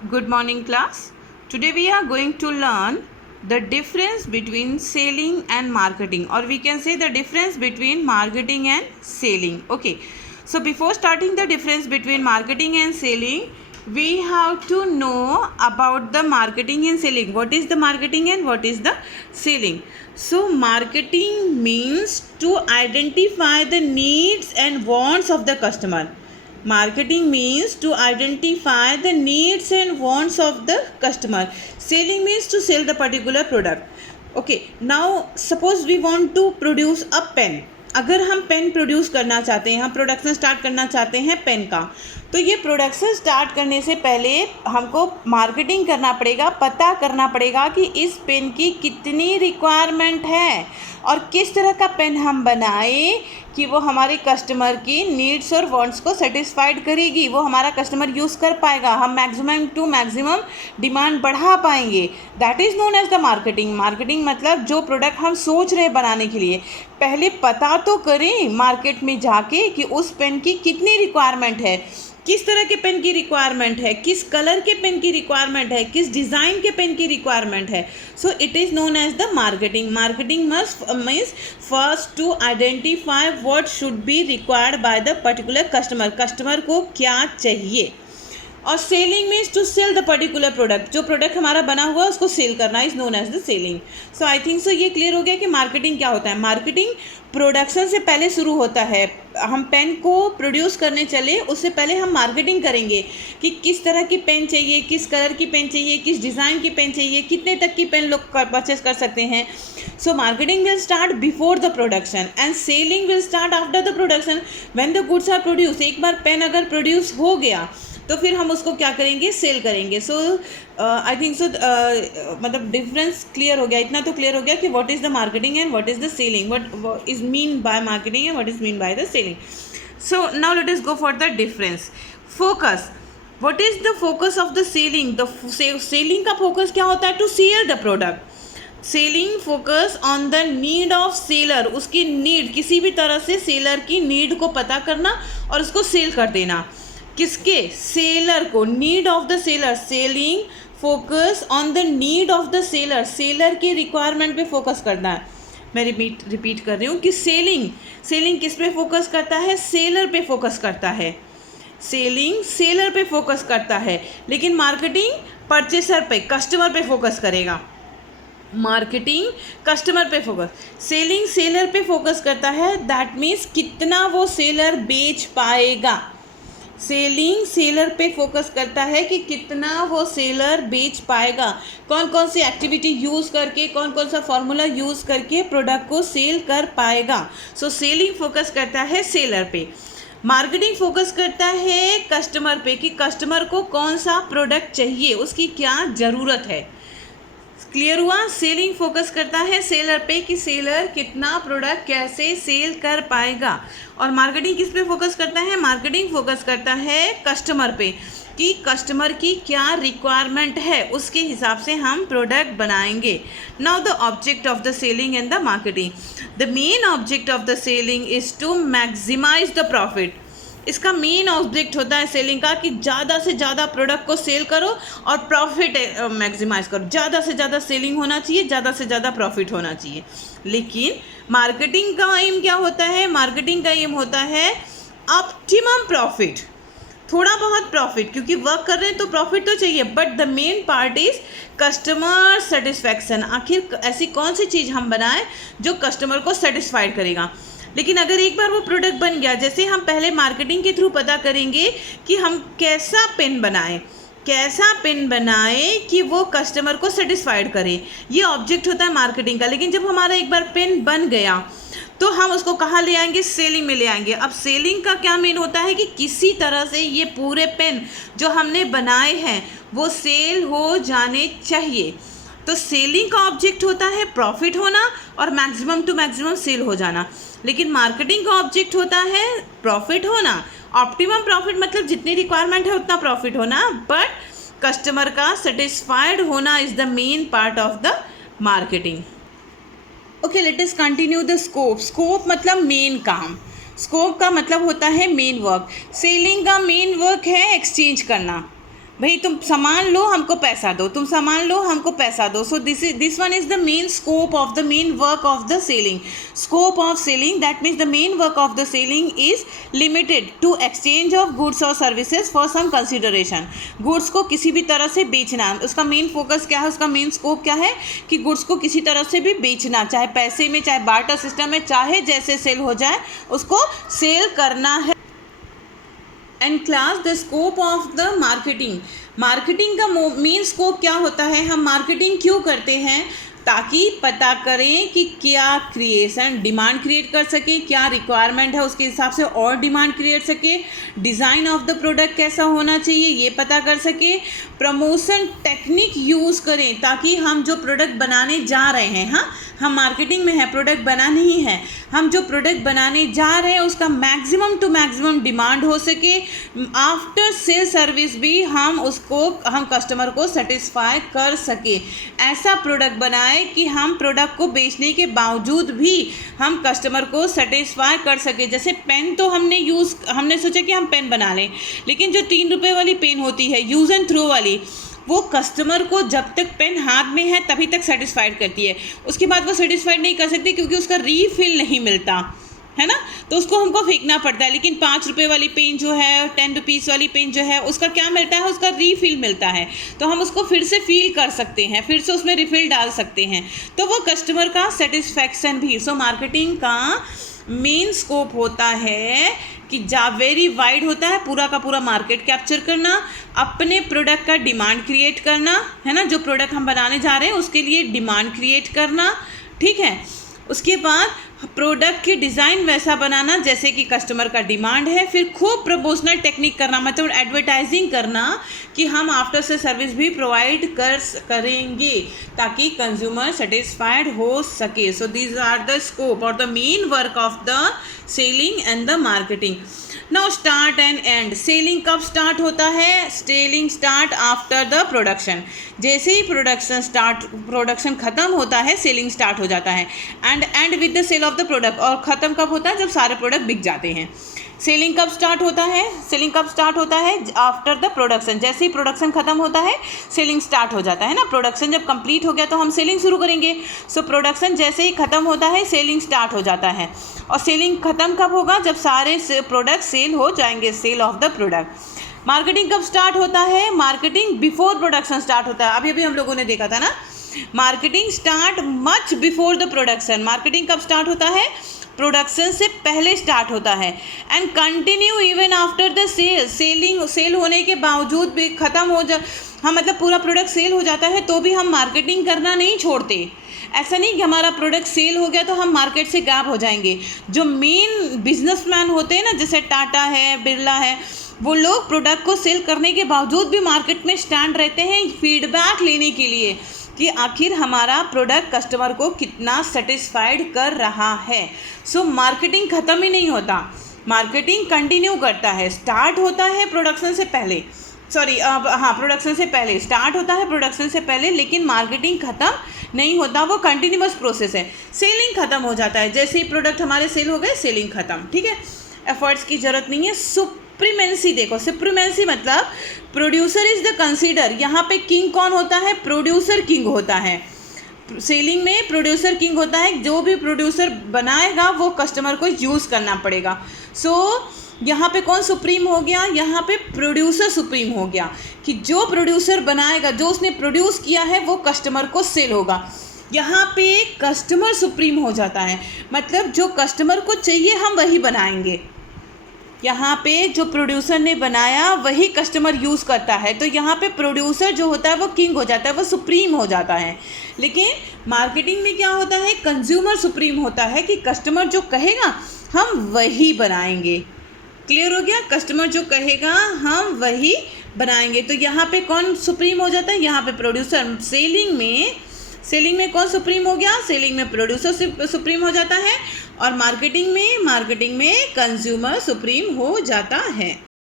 Good morning, class. Today we are going to learn the difference between selling and marketing, or we can say the difference between marketing and selling. Okay. So before starting the difference between marketing and selling, we have to know about the marketing and selling. What is the marketing and what is the selling? So marketing means to identify the needs and wants of the customer. Marketing means to identify the needs and wants of the customer. Selling means to sell the particular product. Okay, now suppose we want to produce a pen. अगर हम pen produce करना चाहते हैं, हम production start करना चाहते हैं pen का, तो ये प्रोडक्शन स्टार्ट करने से पहले हमको मार्केटिंग करना पड़ेगा, पता करना पड़ेगा कि इस पेन की कितनी रिक्वायरमेंट है और किस तरह का पेन हम बनाए कि वो हमारे कस्टमर की नीड्स और वांट्स को सेटिस्फाइड करेगी, वो हमारा कस्टमर यूज़ कर पाएगा, हम मैक्सिमम टू मैक्सिमम डिमांड बढ़ा पाएंगे. That is known as the marketing. Marketing मतलब जो प्रोडक्ट हम सोच रहे हैं बनाने के लिए, पहले पता तो करें मार्केट में जाके कि उस पेन की कितनी रिक्वायरमेंट है, किस तरह के पेन की रिक्वायरमेंट है, किस कलर के पेन की रिक्वायरमेंट है, किस डिज़ाइन के पेन की रिक्वायरमेंट है. So it is known as the marketing. Marketing must means first to identify what should be required by the particular customer. Customer को क्या चाहिए. और selling means to sell the particular product. जो product हमारा बना हुआ है उसको सेल करना is known as the selling. So I think so ये क्लियर हो गया कि मार्केटिंग क्या होता है. मार्केटिंग प्रोडक्शन से पहले शुरू होता है. हम पेन को प्रोड्यूस करने चले उससे पहले हम मार्केटिंग करेंगे कि किस तरह की पेन चाहिए, किस कलर की पेन चाहिए, किस डिज़ाइन की पेन चाहिए, कितने तक की पेन लोग परचेस कर सकते हैं. So marketing will start before the production and selling will start after the production when the goods are produce. एक बार पेन अगर प्रोड्यूस हो गया तो फिर हम उसको क्या करेंगे, सेल करेंगे. सो आई थिंक सो मतलब डिफरेंस क्लियर हो गया. इतना तो क्लियर हो गया कि what is the marketing and what is the selling, what is mean by marketing and what is mean by the selling. So now let us go for the difference. Focus. What is the focus of the selling. The selling का focus क्या होता है, to sell the product. Selling focus on the need of seller. उसकी need, किसी भी तरह से seller की नीड को पता करना और उसको सेल कर देना. किसके, सेलर को. Need of the seller. Selling focus on the need of the seller. Seller की रिक्वायरमेंट पे फोकस करना है. मैं रिपीट कर रही हूँ कि सेलिंग किस पे फोकस करता है, सेलर पे फोकस करता है. सेलिंग सेलर पे फोकस करता है, लेकिन मार्केटिंग परचेसर पे, कस्टमर पे फोकस करेगा. मार्केटिंग कस्टमर पे फोकस. सेलिंग सेलर पे फोकस करता है. दैट मीन्स कितना वो सेलर बेच पाएगा. सेलिंग सेलर पे फोकस करता है कि कितना वो सेलर बेच पाएगा, कौन कौन सी एक्टिविटी यूज़ करके, कौन कौन सा फॉर्मूला यूज़ करके प्रोडक्ट को सेल कर पाएगा. सो सेलिंग फोकस करता है सेलर पे. मार्केटिंग फोकस करता है कस्टमर पे कि कस्टमर को कौन सा प्रोडक्ट चाहिए, उसकी क्या ज़रूरत है. क्लियर हुआ. सेलिंग फोकस करता है सेलर पे कि सेलर कितना प्रोडक्ट कैसे सेल कर पाएगा. और मार्केटिंग किस पे फोकस करता है, मार्केटिंग फोकस करता है कस्टमर पे कि कस्टमर की क्या रिक्वायरमेंट है, उसके हिसाब से हम प्रोडक्ट बनाएंगे. Now the object of the selling and the marketing. The main object of the selling is to maximise the profit. इसका मेन ऑब्जेक्ट होता है सेलिंग का कि ज़्यादा से ज़्यादा प्रोडक्ट को सेल करो और प्रॉफिट मैक्सिमाइज करो. ज़्यादा से ज़्यादा सेलिंग होना चाहिए, ज़्यादा से ज़्यादा प्रॉफिट होना चाहिए. लेकिन मार्केटिंग का एम क्या होता है, मार्केटिंग का एम होता है ऑप्टिमम प्रॉफिट. थोड़ा बहुत प्रॉफिट, क्योंकि वर्क कर रहे हैं तो प्रॉफिट तो चाहिए, but the main part is customer satisfaction. आखिर ऐसी कौन सी चीज़ हम बनाएं जो कस्टमर को सेटिस्फाइड करेगा. लेकिन अगर एक बार वो प्रोडक्ट बन गया, जैसे हम पहले मार्केटिंग के थ्रू पता करेंगे कि हम कैसा पेन बनाएं कि वो कस्टमर को सेटिस्फाइड करे. ये ऑब्जेक्ट होता है मार्केटिंग का. लेकिन जब हमारा एक बार पेन बन गया तो हम उसको कहाँ ले आएंगे, सेलिंग में ले आएंगे. अब सेलिंग का क्या मेन होता है कि किसी तरह से ये पूरे पेन जो हमने बनाए हैं वो सेल हो जाने चाहिए. तो सेलिंग का ऑब्जेक्ट होता है प्रॉफिट होना और मैक्सिमम टू मैक्सिमम सेल हो जाना. लेकिन मार्केटिंग का ऑब्जेक्ट होता है प्रॉफिट होना. ऑप्टिमम प्रॉफिट मतलब जितनी रिक्वायरमेंट है उतना प्रॉफिट होना, बट कस्टमर का सेटिस्फाइड होना is the main part of the marketing. Okay, let us continue the scope. Scope मतलब मेन काम. स्कोप का मतलब होता है मेन वर्क. सेलिंग का मेन वर्क है एक्सचेंज करना. भाई तुम सामान लो हमको पैसा दो, तुम सामान लो हमको पैसा दो. So this one is the main scope of the main work of the selling. Scope of selling, that means the main work of the selling is limited to exchange of goods और services for some consideration. Goods को किसी भी तरह से बेचना, उसका main focus क्या है, उसका मेन स्कोप क्या है कि गुड्स को किसी तरह से भी बेचना, चाहे पैसे में, चाहे बार्टर सिस्टम में, चाहे जैसे सेल हो जाए उसको सेल करना है. And class the scope of the marketing. Marketing का मेन स्कोप क्या होता है, हम मार्केटिंग क्यों करते हैं, ताकि पता करें कि क्या क्रिएशन डिमांड क्रिएट कर सके, क्या रिक्वायरमेंट है उसके हिसाब से और डिमांड क्रिएट सके, डिज़ाइन ऑफ द प्रोडक्ट कैसा होना चाहिए ये पता कर सके, प्रमोशन टेक्निक यूज़ करें ताकि हम जो प्रोडक्ट बनाने जा रहे हैं, हाँ हम मार्केटिंग में है, प्रोडक्ट बनानी ही है, हम जो प्रोडक्ट बनाने जा रहे हैं उसका मैक्सिमम टू मैक्सिमम डिमांड हो सके. आफ्टर सेल सर्विस भी हम कस्टमर को सेटिस्फाई कर सके. ऐसा प्रोडक्ट बनाए कि हम प्रोडक्ट को बेचने के बावजूद भी हम कस्टमर को सेटिस्फाई कर सके. जैसे पेन तो हमने सोचा कि हम पेन बना लें, लेकिन जो 3 रुपये वाली पेन होती है यूज़ एंड थ्रो वाली, वो कस्टमर को जब तक पेन हाथ में है तभी तक सेटिस्फाइड करती है, उसके बाद वो सेटिस्फाइड नहीं कर सकती क्योंकि उसका रीफिल नहीं मिलता है ना, तो उसको हमको फेंकना पड़ता है. लेकिन 5 रुपये वाली पेन जो है, 10 रुपीज़ वाली पेन जो है, उसका क्या मिलता है, उसका रीफिल मिलता है, तो हम उसको फिर से फील कर सकते हैं, फिर से उसमें रिफिल डाल सकते हैं, तो वो कस्टमर का सेटिस्फैक्शन भी. सो मार्केटिंग का मेन स्कोप होता है कि वेरी वाइड होता है, पूरा का पूरा मार्केट कैप्चर करना, अपने प्रोडक्ट का डिमांड क्रिएट करना, है ना, जो प्रोडक्ट हम बनाने जा रहे हैं उसके लिए डिमांड क्रिएट करना, ठीक है. उसके बाद प्रोडक्ट की डिज़ाइन वैसा बनाना जैसे कि कस्टमर का डिमांड है, फिर खूब प्रमोशनल टेक्निक करना, मतलब एडवर्टाइजिंग करना कि हम आफ्टर से सर्विस भी प्रोवाइड करेंगे ताकि कंज्यूमर सेटिस्फाइड हो सके. So these are the scope और the main work of the selling and the marketing. Now start and end. Selling कब स्टार्ट होता है, selling start after the production. जैसे ही प्रोडक्शन ख़त्म होता है सेलिंग स्टार्ट हो जाता है. And with the sale of the product. और ख़त्म कब होता है, जब सारे प्रोडक्ट बिक जाते हैं. सेलिंग कब स्टार्ट होता है, सेलिंग कब स्टार्ट होता है, आफ्टर द प्रोडक्शन. जैसे ही प्रोडक्शन खत्म होता है सेलिंग स्टार्ट हो जाता है ना. प्रोडक्शन जब कंप्लीट हो गया तो हम सेलिंग शुरू करेंगे. सो प्रोडक्शन जैसे ही खत्म होता है सेलिंग स्टार्ट हो जाता है. और सेलिंग खत्म कब होगा, जब सारे प्रोडक्ट सेल हो जाएंगे, sale of the product. Marketing कब स्टार्ट होता है, मार्केटिंग बिफोर प्रोडक्शन स्टार्ट होता है. अभी हम लोगों ने देखा था ना, marketing start much before the production. Marketing कब स्टार्ट होता है, प्रोडक्शन से पहले स्टार्ट होता है. And continue even after the sale होने के बावजूद भी ख़त्म हो जा, हम मतलब पूरा प्रोडक्ट सेल हो जाता है तो भी हम मार्केटिंग करना नहीं छोड़ते. ऐसा नहीं कि हमारा प्रोडक्ट सेल हो गया तो हम मार्केट से गायब हो जाएंगे. जो मेन बिजनेसमैन होते हैं ना, जैसे टाटा है, बिरला है, वो लोग प्रोडक्ट को सेल करने के बावजूद भी मार्केट में स्टैंड रहते हैं फीडबैक लेने के लिए कि आखिर हमारा प्रोडक्ट कस्टमर को कितना सेटिस्फाइड कर रहा है. सो मार्केटिंग ख़त्म ही नहीं होता, मार्केटिंग कंटिन्यू करता है. स्टार्ट होता है प्रोडक्शन से पहले, प्रोडक्शन से पहले स्टार्ट होता है, प्रोडक्शन से पहले, लेकिन मार्केटिंग ख़त्म नहीं होता, वो कंटिन्यूअस प्रोसेस है. सेलिंग ख़त्म हो जाता है, जैसे ही प्रोडक्ट हमारे सेल हो गए सेलिंग ख़त्म, ठीक है, एफर्ट्स की ज़रूरत नहीं है. सुप्रीमेंसी देखो, सुप्रीमेंसी मतलब प्रोड्यूसर इज़ द कंसीडर. यहाँ पे किंग कौन होता है, प्रोड्यूसर किंग होता है. सेलिंग में प्रोड्यूसर किंग होता है, जो भी प्रोड्यूसर बनाएगा वो कस्टमर को यूज़ करना पड़ेगा. सो यहाँ पे कौन सुप्रीम हो गया, यहाँ पे प्रोड्यूसर सुप्रीम हो गया कि जो प्रोड्यूसर बनाएगा, जो उसने प्रोड्यूस किया है वो कस्टमर को सेल होगा. यहाँ पे कस्टमर सुप्रीम हो जाता है, मतलब जो कस्टमर को चाहिए हम वही बनाएंगे. यहाँ पे जो प्रोड्यूसर ने बनाया वही कस्टमर यूज़ करता है, तो यहाँ पे प्रोड्यूसर जो होता है वो किंग हो जाता है, वो सुप्रीम हो जाता है. लेकिन मार्केटिंग में क्या होता है, कंज्यूमर सुप्रीम होता है कि कस्टमर जो कहेगा हम वही बनाएंगे. क्लियर हो गया, कस्टमर जो कहेगा हम वही बनाएंगे. तो यहाँ पे कौन सुप्रीम हो जाता है, यहाँ पे प्रोड्यूसर. सेलिंग में कौन सुप्रीम हो गया, सेलिंग में प्रोड्यूसर सुप्रीम हो जाता है. और मार्केटिंग में कंज्यूमर सुप्रीम हो जाता है.